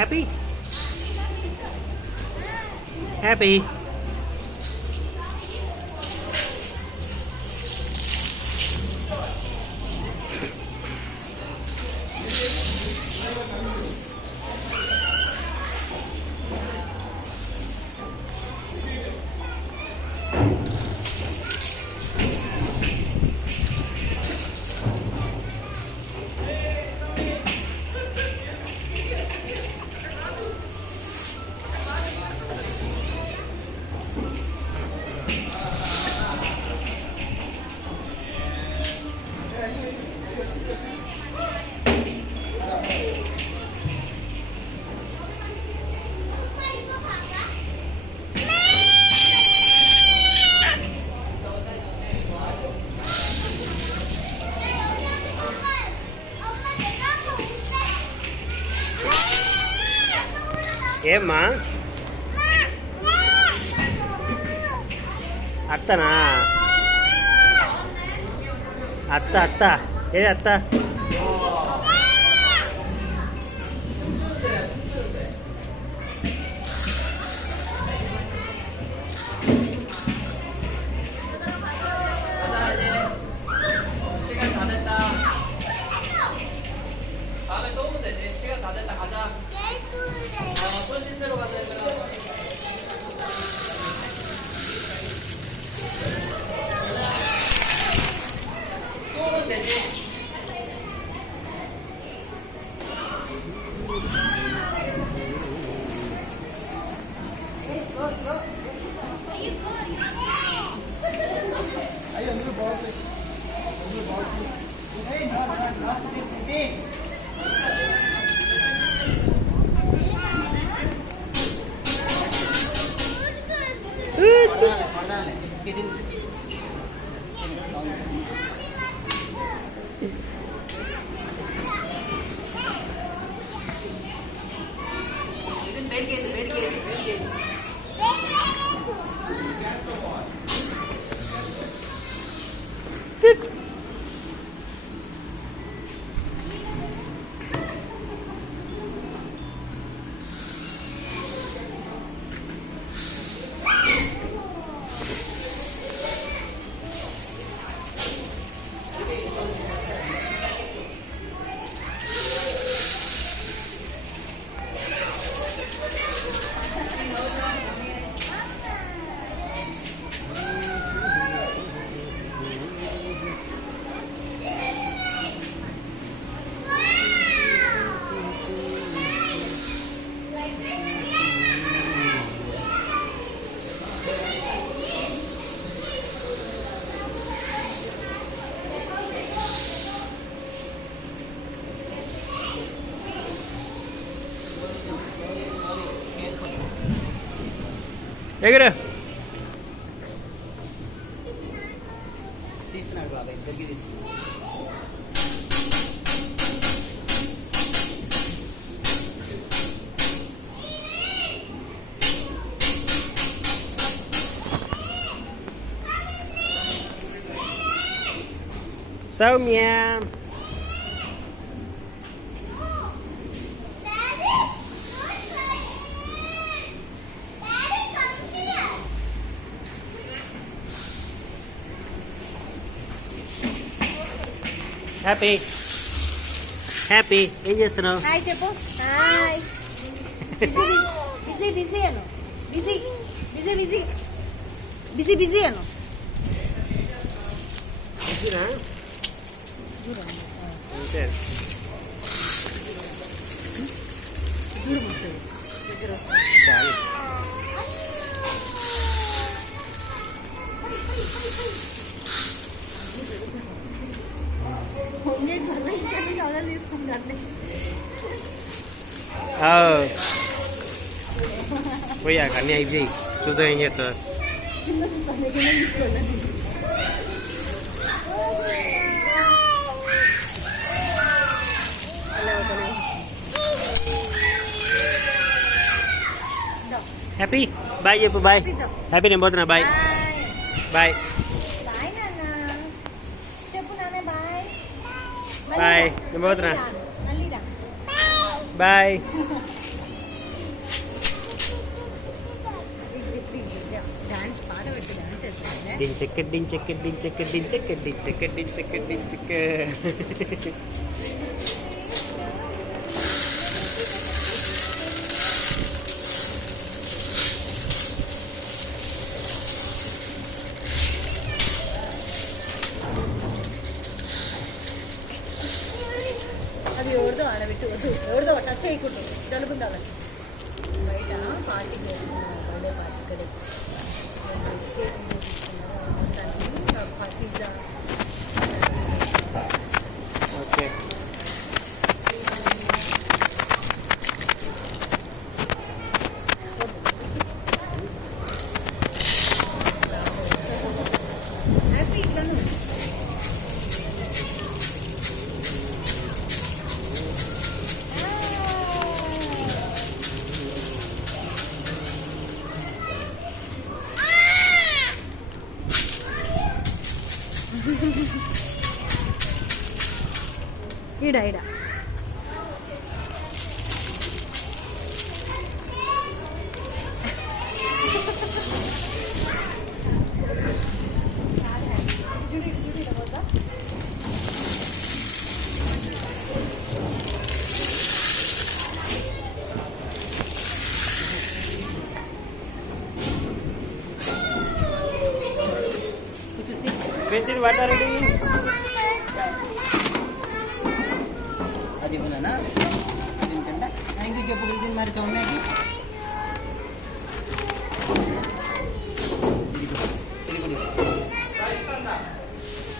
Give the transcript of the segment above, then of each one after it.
Happy happy. ఏమ్మా అత్తనా? అత్త అత్త ఏ అత్త? ఎగరు తీస్తున్నాడు బాబాయ్ దగ్గర తీసి సౌమ్య హ్యాపీ హ్యాపీ ఏం చేస్తున్నావు? హాయ్ చెప్పు. హాయ్. బిజీ బిజీ అను. Busy busy busy busy busy అను. బిజీనా? అంతే. చాలు. పోయాక అన్నీ అయిపోయి చూద్దాం ఏం చేస్తారు. హ్యాపీ బాయ్ చెప్పు. Bye happy. నేను పోతున్నా. బాయ్ బాయ్ బాయ్ నాన్న చెప్పు. నాన్న బాయ్. బాయ్ నేను పోతున్నా. మళ్ళీ రా. బాయ్. డించక్ డించక్ డించక్ డించక్ డించక్ డించక్ డించక్. అది ఎవరిదో ఆడబెట్టు, వద్దు ఎవరిదో టచ్ చేయకూడదు, జలుబుండాలి. బయట పార్టీ చేస్తున్నాను, బర్త్డే పార్టీ ఇక్కడ పిజ్జా. ఓకే హ్యాపీ ఇట్లను ఈడ ఈడ పెన్సిల్ వాటర్ రెడీ. అది ఇవ్వనా తింటా. థ్యాంక్ యూ చెప్పు తిని మరి సౌమ్యకి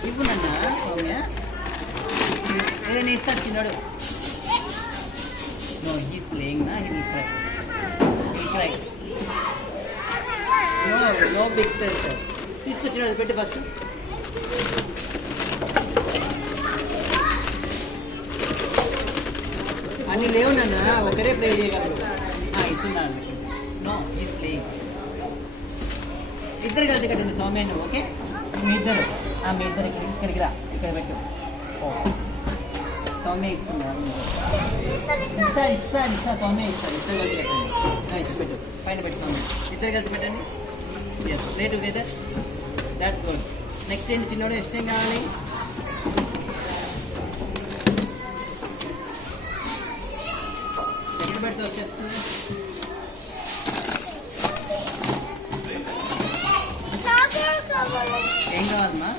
ఇవ్వనన్నా సౌమ్య ఏదైనా ఇస్తాడు చిన్నాడు. నో హీ ప్లేయింగ్ నా he will try no big test తీసుకొచ్చినాడు పెట్టి ఫస్ట్. అన్ని లేవు నాన్న, ఒకరే ప్లే చేయగలరు. ఇస్తున్నాను. No is playing. ఇద్దరు కలిసి కట్టండి సౌమ్య నువ్వు. ఓకే మీ ఇద్దరు ఇక్కడికి రా, ఇక్కడ పెట్టు. ఓ సౌమ్య ఇస్తున్నారు. ఇస్తా సౌమ్య ఇస్తారు. ఇద్దరు కలిసి కట్టండి. పెట్టు పైన పెట్టు సౌమ్య. ఇద్దరు కలిసి పెట్టండి. Yes play together. That's good. Next ఏంటి చిన్నోడు, నెక్స్ట్ ఏం కావాలి? ఎక్కడ పెడితే వచ్చేస్తుంది? ఏం కావాలమ్మా?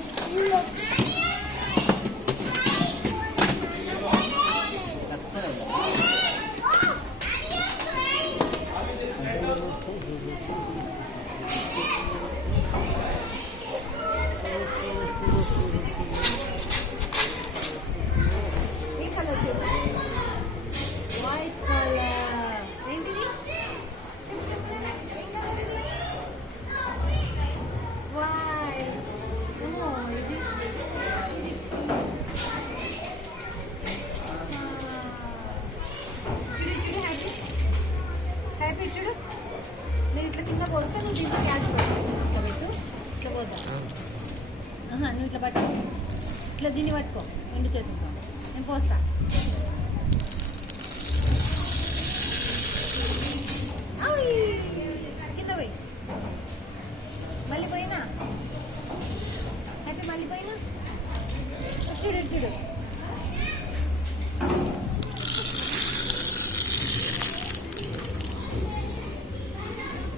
చూడు నేను ఇట్లా కింద పోస్తే నువ్వు దీంట్లో క్యాష్ పెట్టు. ఇట్లా పోతా. నువ్వు ఇట్లా పట్టుకో, ఇట్లా దీన్ని పట్టుకో రెండు చేతులతో. నేను పోస్తా. కింద పోయి మళ్ళీ పోయినా హ్యాపీ, మళ్ళీ పోయినా చూడు చూడు.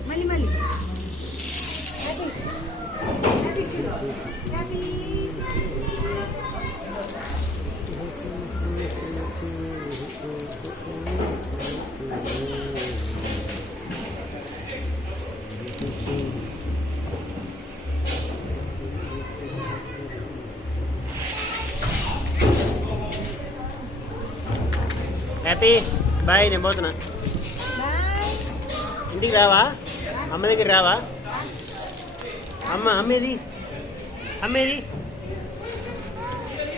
మళ్ళీ హ్యాపీ హ్యాపీ చూడు హ్యాపీ. హ్యాపీ బాయ్, నేను పోతున్నా. ఇంటికి రావా? అమ్మ దగ్గర రావా? అమ్మేది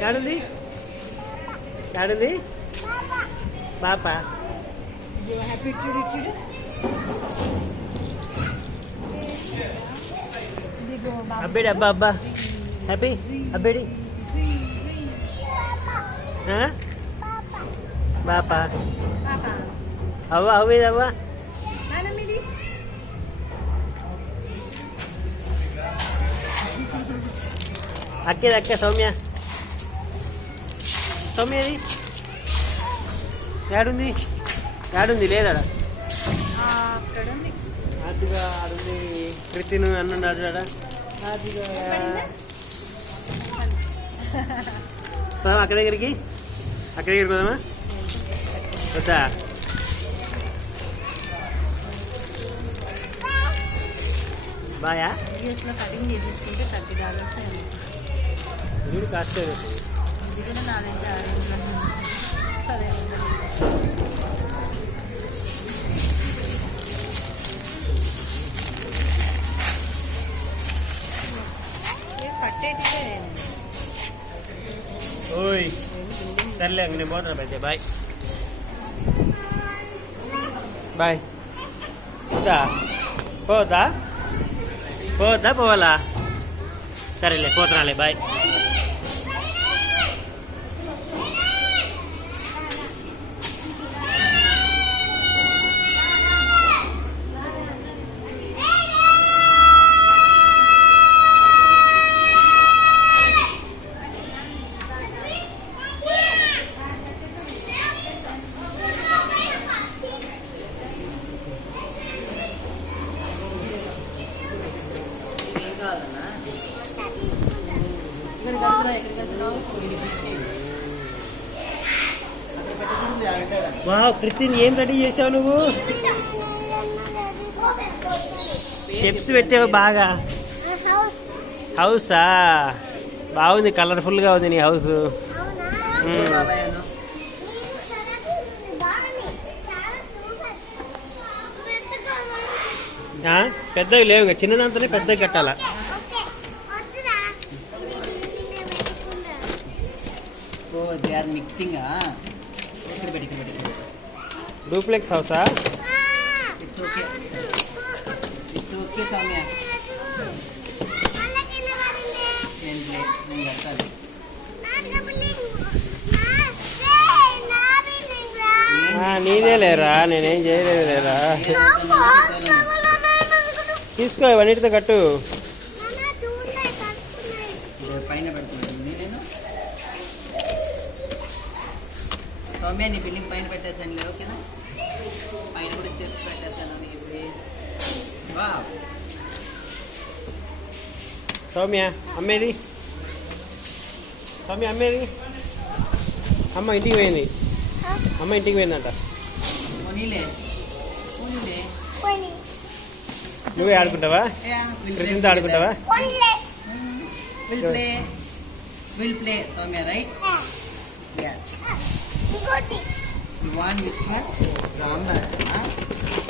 ఏడుంది పాప. హ్యాపీ చూడు చూడు. అబ్బేడి అబ్బా హ్యాపీ అబ్బేడి పాప అవ్వేది అవ్వ. అక్కే సౌమ్య సౌమ్యది యాడుంది లేదా అక్కడ ఉంది. ఆదిగా ఆడుంది. కృతిను అన్నాడు ఆడ ఆదిగా పోదామా అక్క దగ్గరికి పోదామా వద్దా బాయా యూఎస్లో కటింగ్ చేయించుకుంటే $30 వీడు కాస్ట్ ఇది కూడా 4-5 అదే కట్టేటిదే. ఓయ్ సర్లే నేను పోతున్నా అయితే బాయ్ బాయ్ పోతా పోవాలా సరేలే పోతున్నాలే బాయ్ వావ్ కృతిన్ ఏం రెడీ చేసావు నువ్వు స్టెప్స్ పెట్టావు బాగా హౌసా బాగుంది కలర్ఫుల్గా ఉంది నీ హౌస్ పెద్దవి లేవు చిన్నదాంతోనే పెద్దగా కట్టాలా దే ఆర్ మిక్సింగ్ ఇక్కడ పెట్టి duplex Hausa it's okay Soumya నేను కట్టాలి నీదే లేరా నేనేం చేయలేదు లేరా తీసుకో ఇవన్నిటితో కట్టు పైన పెడుతున్నాను నేను సౌమ్య నీ బిల్డింగ్ పైన పెట్టేస్తాను ఓకేనా పైన కూడా చేసి పెట్టేస్తాను ఇప్పుడు సౌమ్య అమ్మేది అమ్మ ఇంటికి పోయిందంట నువ్వే ఆడుకుంటావా కృతితో ఆడుకుంటావా We'll play, Soumya, right? Yeah. You want which one? Ramna, huh?